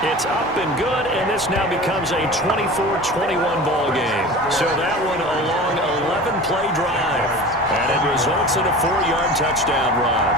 It's up and good, and this now becomes a 24-21 ball game. So that one a long 11-play drive, and it results in a 4-yard touchdown run.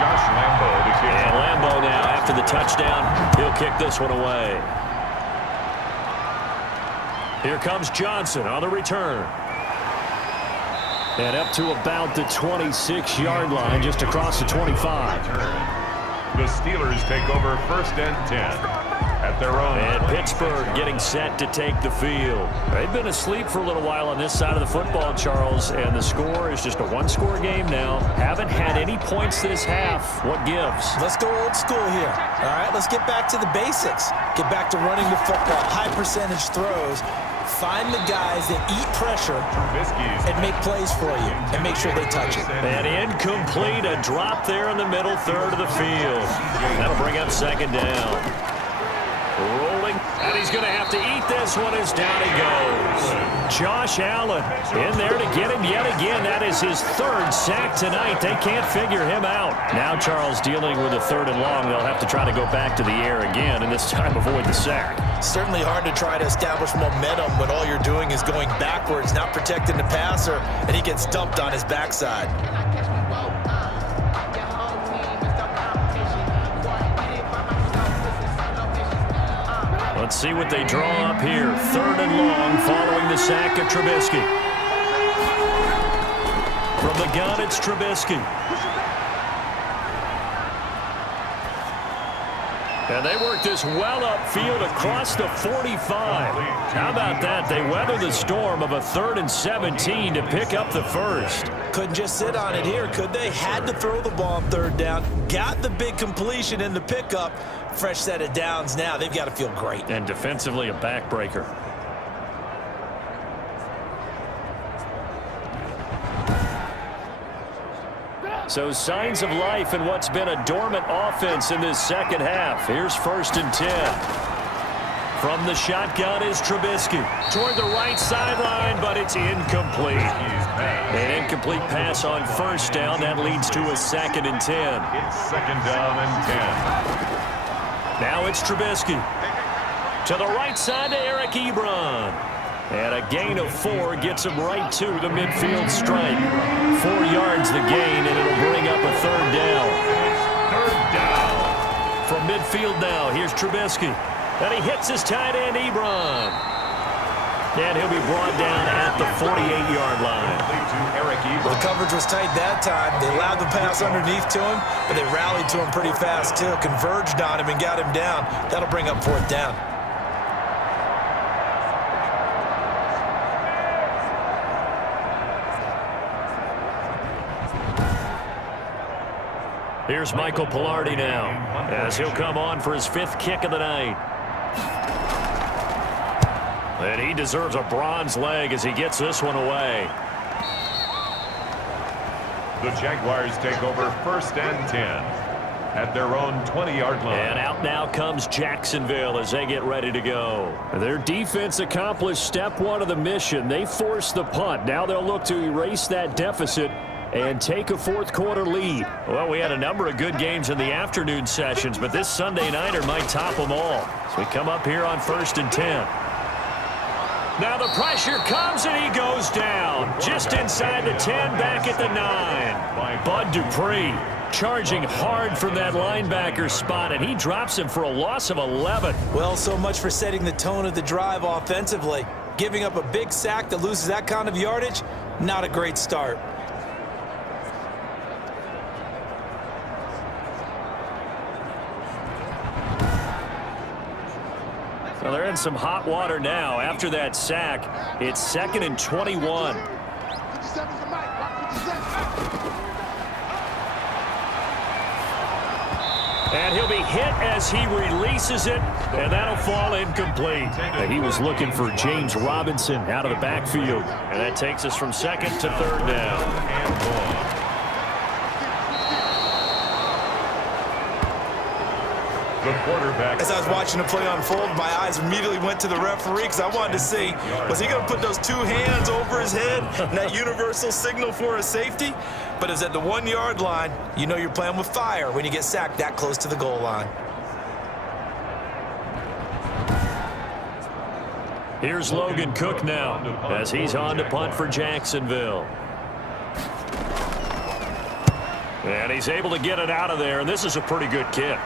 Josh Lambo to kick. And Lambo now, after the touchdown, he'll kick this one away. Here comes Johnson on the return. And up to about the 26-yard line, just across the 25. The Steelers take over 1st and 10 at their own. And Pittsburgh getting set to take the field. They've been asleep for a little while on this side of the football, Charles, and the score is just a one-score game now. Haven't had any points this half. What gives? Let's go old school here. All right, let's get back to the basics. Get back to running the football, high-percentage throws. Find the guys that eat pressure and make plays for you and make sure they touch it. And incomplete, a drop there in the middle third of the field. That'll bring up 2nd down. Rolling, and he's going to have to eat this one as down he goes. Josh Allen in there to get him yet again. That is his 3rd sack tonight. They can't figure him out. Now Charles dealing with a 3rd and long. They'll have to try to go back to the air again, and this time avoid the sack. Certainly hard to try to establish momentum when all you're doing is going backwards, not protecting the passer, and he gets dumped on his backside. Let's see what they draw up here. 3rd and long following the sack of Trubisky. From the gun, it's Trubisky. And they work this well upfield across the 45. How about that? They weather the storm of a 3rd and 17 to pick up the 1st. Couldn't just sit on it here, could they? Had to throw the ball on 3rd down. Got the big completion in the pickup. Fresh set of downs now. They've got to feel great. And defensively a backbreaker. So signs of life in what's been a dormant offense in this 2nd half. Here's 1st and 10. From the shotgun is Trubisky. Toward the right sideline, but it's incomplete. An incomplete pass on 1st down. That leads to a 2nd and 10. It's 2nd down and 10. Now it's Trubisky. To the right side to Eric Ebron. And a gain of 4 gets him right to the midfield stripe. 4 yards the gain, and it'll bring up a 3rd down. 3rd down. From midfield now, here's Trubisky. And he hits his tight end, Ebron. And he'll be brought down at the 48-yard line. Well, the coverage was tight that time. They allowed the pass underneath to him, but they rallied to him pretty fast, too. Converged on him and got him down. That'll bring up 4th down. Here's Michael Palardy now, as he'll come on for his 5th kick of the night. And he deserves a bronze leg as he gets this one away. The Jaguars take over 1st and 10 at their own 20-yard line. And out now comes Jacksonville as they get ready to go. Their defense accomplished step 1 of the mission. They forced the punt. Now they'll look to erase that deficit and take a 4th quarter lead. Well, we had a number of good games in the afternoon sessions, but this Sunday nighter might top them all. So we come up here on 1st and 10. Now the pressure comes and he goes down. Just inside the 10, back at the 9. Bud Dupree charging hard from that linebacker spot, and he drops him for a loss of 11. Well, so much for setting the tone of the drive offensively. Giving up a big sack that loses that kind of yardage, not a great start. Well, they're in some hot water now. After that sack, it's 2nd and 21. And he'll be hit as he releases it, and that'll fall incomplete. He was looking for James Robinson out of the backfield, and that takes us from 2nd to 3rd down. The the quarterback. As I was watching the play unfold, my eyes immediately went to the referee because I wanted to see, was he going to put those two hands over his head and that universal signal for a safety? But it's at the 1 yard line. You know you're playing with fire when you get sacked that close to the goal line. Here's Logan Cook now as he's on to punt for Jacksonville. And he's able to get it out of there, and this is a pretty good kick.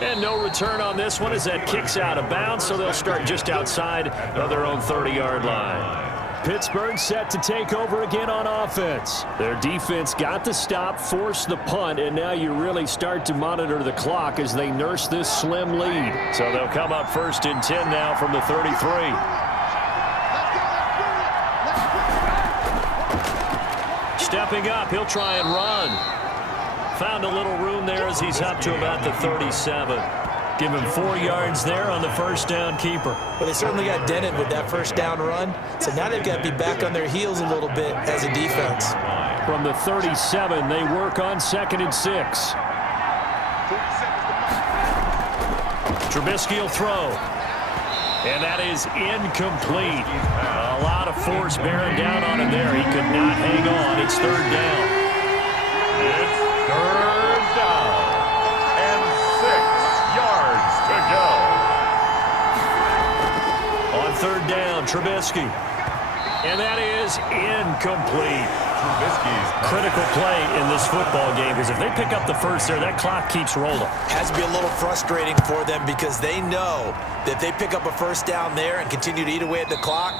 And no return on this one as that kicks out of bounds, so they'll start just outside of their own 30-yard line. Pittsburgh set to take over again on offense. Their defense got the stop, forced the punt, and now you really start to monitor the clock as they nurse this slim lead. So they'll come up 1st and 10 now from the 33. Stepping up, he'll try and run. Found a little room there as he's up to about the 37. Give him 4 yards there on the first down keeper. Well, they certainly got dented with that first down run. So now they've got to be back on their heels a little bit as a defense. From the 37, they work on 2nd and 6. Trubisky will throw. And that is incomplete. A lot of force bearing down on him there. He could not hang on. It's 3rd down. It's 3rd down. And 6 yards to go. On 3rd down, Trubisky. And that is incomplete. Trubisky's Critical play in this football game because if they pick up the first there, that clock keeps rolling. Has to be a little frustrating for them because they know that if they pick up a first down there and continue to eat away at the clock,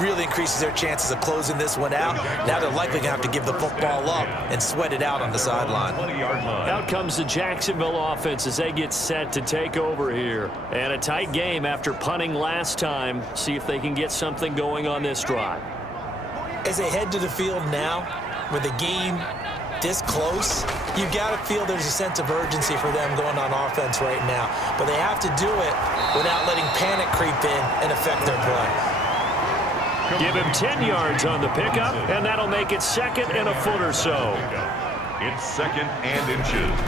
really increases their chances of closing this one out. Now they're likely going to have to give the football up and sweat it out on the sideline. 20-yard line. Out comes the Jacksonville offense as they get set to take over here. And a tight game after punting last time. See if they can get something going on this drive. As they head to the field now, with the game this close, you've got to feel there's a sense of urgency for them going on offense right now. But they have to do it without letting panic creep in and affect their play. Give him 10 yards on the pickup, and that'll make it 2nd and a foot or so. It's 2nd and inches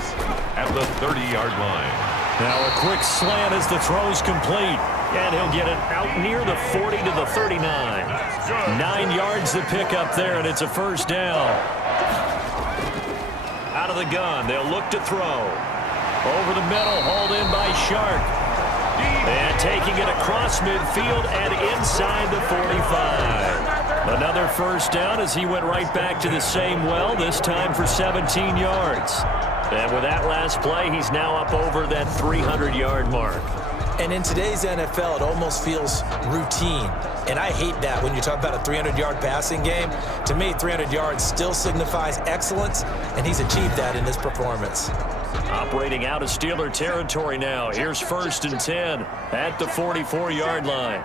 at the 30-yard line. Now a quick slant as the throw's complete. And he'll get it out near the 40 to the 39. 9 yards to pick up there, and it's a first down. Out of the gun, they'll look to throw. Over the middle, hauled in by Shark. And taking it across midfield and inside the 45. Another first down as he went right back to the same well, this time for 17 yards. And with that last play, he's now up over that 300-yard mark. And in today's NFL, it almost feels routine. And I hate that when you talk about a 300-yard passing game. To me, 300 yards still signifies excellence, and he's achieved that in this performance. Operating out of Steeler territory now. Here's 1st and 10 at the 44-yard line.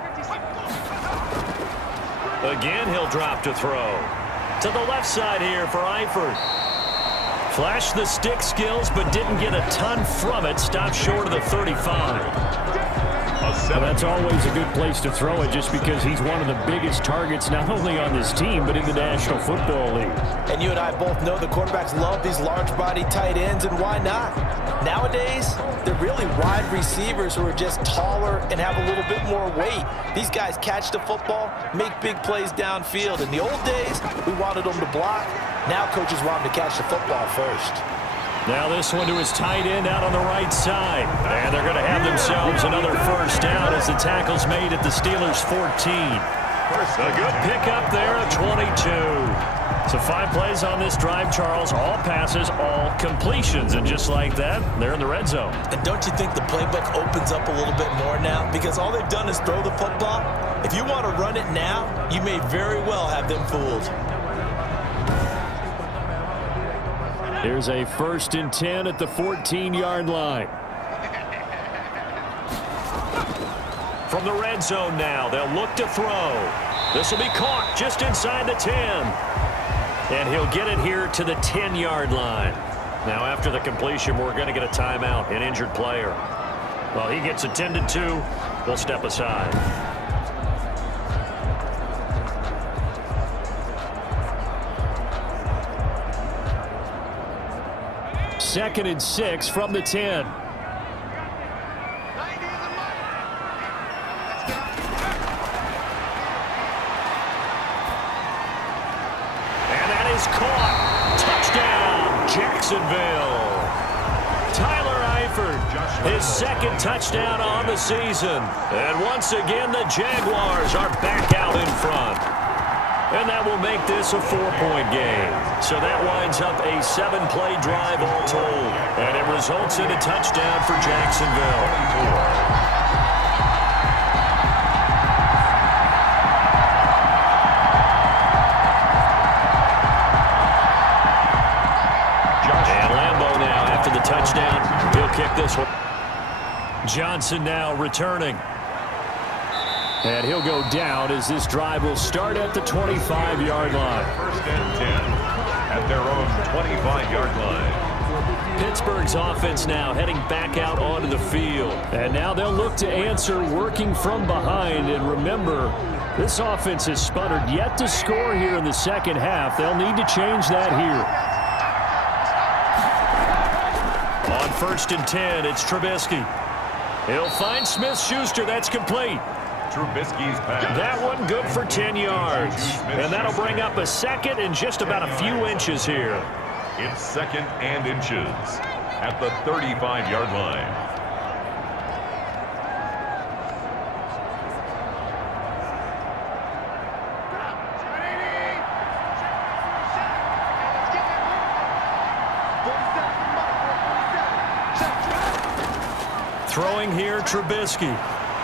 Again, he'll drop to throw. To the left side here for Eifert. Flashed the stick skills, but didn't get a ton from it. Stopped short of the 35. Well, that's always a good place to throw it just because he's one of the biggest targets not only on this team but in the National Football League. And you and I both know the quarterbacks love these large-body tight ends, and why not? Nowadays, they're really wide receivers who are just taller and have a little bit more weight. These guys catch the football, make big plays downfield. In the old days, we wanted them to block. Now coaches want them to catch the football first. Now this one to his tight end out on the right side. And they're going to have themselves another first down as the tackle's made at the Steelers' 14. A good pickup there at 22. So 5 plays on this drive, Charles. All passes, all completions. And just like that, they're in the red zone. And don't you think the playbook opens up a little bit more now? Because all they've done is throw the football. If you want to run it now, you may very well have them fooled. Here's a 1st and 10 at the 14-yard line. From the red zone now, they'll look to throw. This will be caught just inside the 10. And he'll get it here to the 10-yard line. Now after the completion, we're going to get a timeout, an injured player. Well, he gets attended to. We'll step aside. Second and 6 from the 10. is caught. Touchdown, Jacksonville. Tyler Eifert, his second touchdown on the season. And once again, the Jaguars are back out in front. And that will make this a 4-point game. So that winds up a 7-play drive all told. And it results in a touchdown for Jacksonville. The touchdown. He'll kick this one. Johnson now returning. And he'll go down as this drive will start at the 25-yard line. First and 10 at their own 25-yard line. Pittsburgh's offense now heading back out onto the field. And now they'll look to answer working from behind. And remember, this offense has sputtered yet to score here in the second half. They'll need to change that here. On first and 10, it's Trubisky. He'll find Smith-Schuster. That's complete. Trubisky's pass. That one good for 10 yards. And that'll bring up a second and just about a few inches here. It's second and inches at the 35-yard line. Throwing here, Trubisky.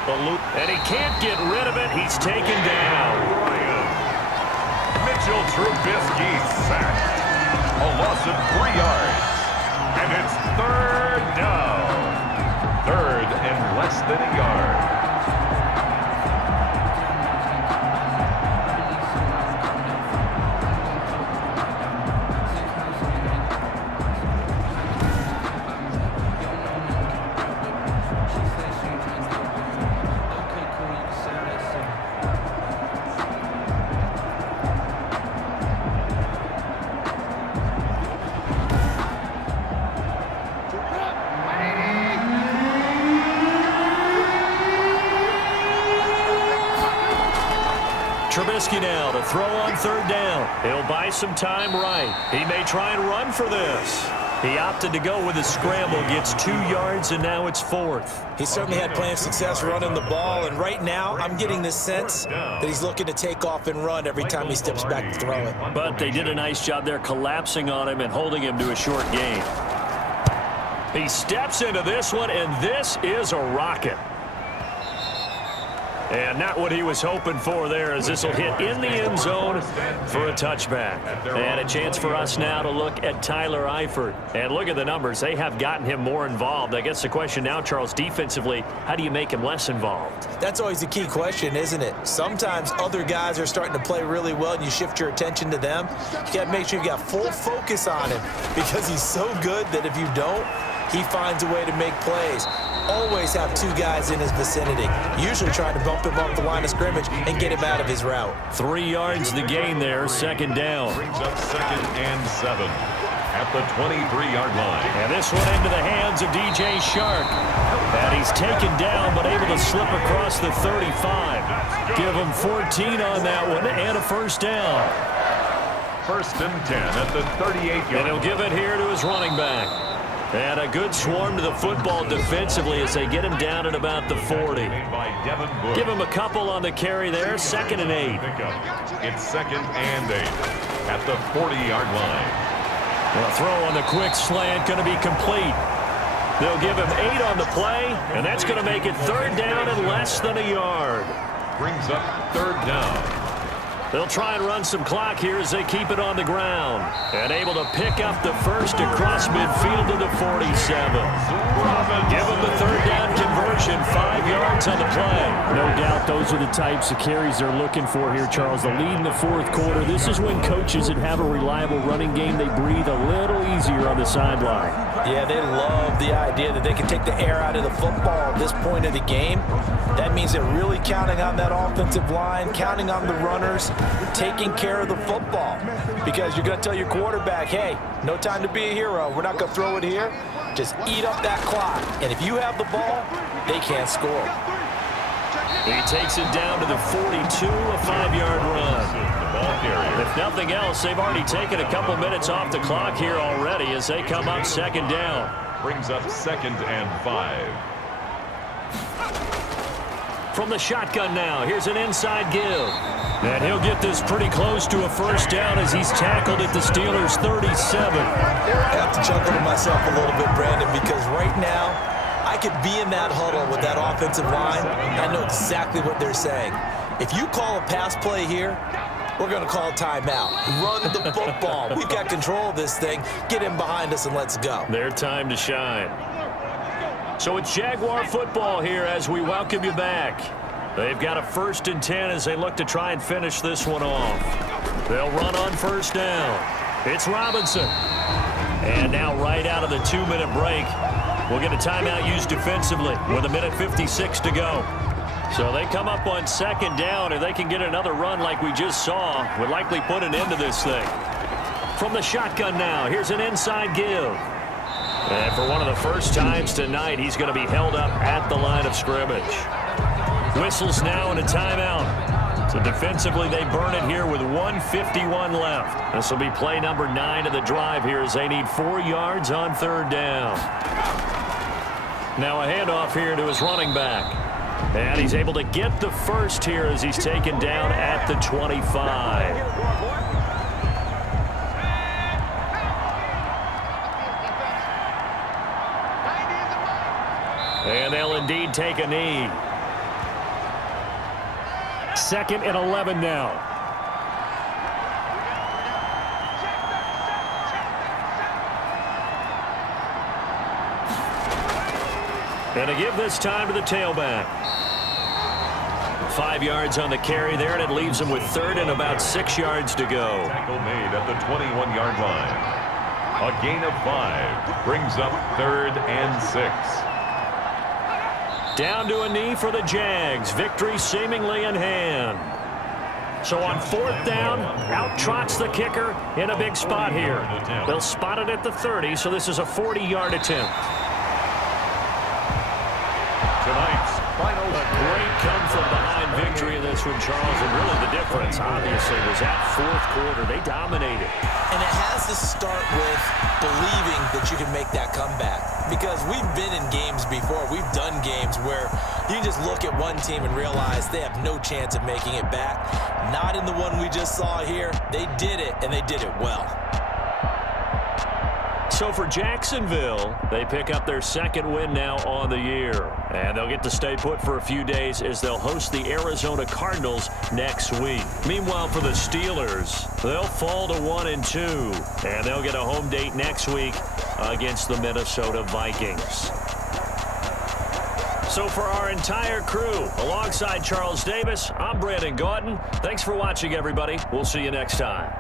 And he can't get rid of it. He's taken down. Mitchell Trubisky sacked. A loss of 3 yards. And it's third down. Third and less than a yard. Trubisky now to throw on third down. He'll buy some time right. He may try and run for this. He opted to go with a scramble, gets 2 yards, and now it's fourth. He certainly had plenty of success running the ball, and right now I'm getting the sense that he's looking to take off and run every time he steps back to throw it. But they did a nice job there collapsing on him and holding him to a short gain. He steps into this one, and this is a rocket. And not what he was hoping for there, as this will hit in the end zone for a touchback. And a chance for us now to look at Tyler Eifert. And look at the numbers. They have gotten him more involved. I guess the question now, Charles, defensively, how do you make him less involved? That's always the key question, isn't it? Sometimes other guys are starting to play really well, and you shift your attention to them. You got to make sure you got full focus on him, because he's so good that if you don't, he finds a way to make plays. Always have 2 guys in his vicinity, usually trying to bump him off the line of scrimmage and get him out of his route. 3 yards the gain there, second down. Brings up second and 7 at the 23-yard line. And this one into the hands of DJ Shark. And he's taken down, but able to slip across the 35. Give him 14 on that one and a first down. First and 10 at the 38-yard line. And he'll give it here to his running back. And a good swarm to the football defensively as they get him down at about the 40. Give him a couple on the carry there, second and 8. It's second and 8 at the 40-yard line. Well, a throw on the quick slant going to be complete. They'll give him 8 on the play, and that's going to make it third down and less than a yard. Brings up third down. They'll try and run some clock here as they keep it on the ground. And able to pick up the first across midfield to the 47. Give them the third down conversion, 5 yards on the play. No doubt those are the types of carries they're looking for here, Charles. The lead in the fourth quarter. This is when coaches that have a reliable running game, they breathe a little easier on the sideline. Yeah, they love the idea that they can take the air out of the football at this point of the game. That means they're really counting on that offensive line, counting on the runners, taking care of the football. Because you're going to tell your quarterback, hey, no time to be a hero. We're not going to throw it here. Just eat up that clock. And if you have the ball, they can't score. He takes it down to the 42, a 5-yard run. If nothing else, they've already taken a couple minutes off the clock here already as they come up second down. Brings up 2nd and 5. From the shotgun now, here's an inside give. And he'll get this pretty close to a first down as he's tackled at the Steelers' 37. I have to chuckle to myself a little bit, Brandon, because right now I could be in that huddle with that offensive line, and I know exactly what they're saying. If you call a pass play here, we're going to call timeout. Run the football. We've got control of this thing. Get him behind us and let's go. Their time to shine. So it's Jaguar football here as we welcome you back. They've got a 1st and 10 as they look to try and finish this one off. They'll run on first down. It's Robinson. And now right out of the 2-minute break, we'll get a timeout used defensively with 1:56 to go. So they come up on second down, and they can get another run like we just saw. Would likely put an end to this thing. From the shotgun now, here's an inside give. And for one of the first times tonight, he's going to be held up at the line of scrimmage. Whistles now and a timeout. So defensively, they burn it here with 1:51 left. This will be play number 9 of the drive here as they need 4 yards on 3rd down. Now a handoff here to his running back. And he's able to get the first here as he's taken down at the 25. And they'll indeed take a knee. 2nd and 11 now. And a give this time to the tailback. 5 yards on the carry there, and it leaves him with 3rd and about 6 yards to go. Tackle made at the 21-yard line. A gain of 5 brings up 3rd and 6. Down to a knee for the Jags. Victory seemingly in hand. So on 4th down, out trots the kicker in a big spot here. They'll spot it at the 30, so this is a 40-yard attempt. Tonight's final. A great come-from-behind victory in this one, Charles. And really the difference, obviously, was that 4th quarter. They dominated. And it has to start with believing that you can make that comeback. Because we've been in games before. We've done games where you just look at one team and realize they have no chance of making it back. Not in the one we just saw here. They did it, and they did it well. So for Jacksonville, they pick up their 2nd win now on the year. And they'll get to stay put for a few days as they'll host the Arizona Cardinals next week. Meanwhile, for the Steelers, they'll fall to 1-2. And they'll get a home date next week against the Minnesota Vikings. So for our entire crew, alongside Charles Davis, I'm Brandon Gaudin. Thanks for watching, everybody. We'll see you next time.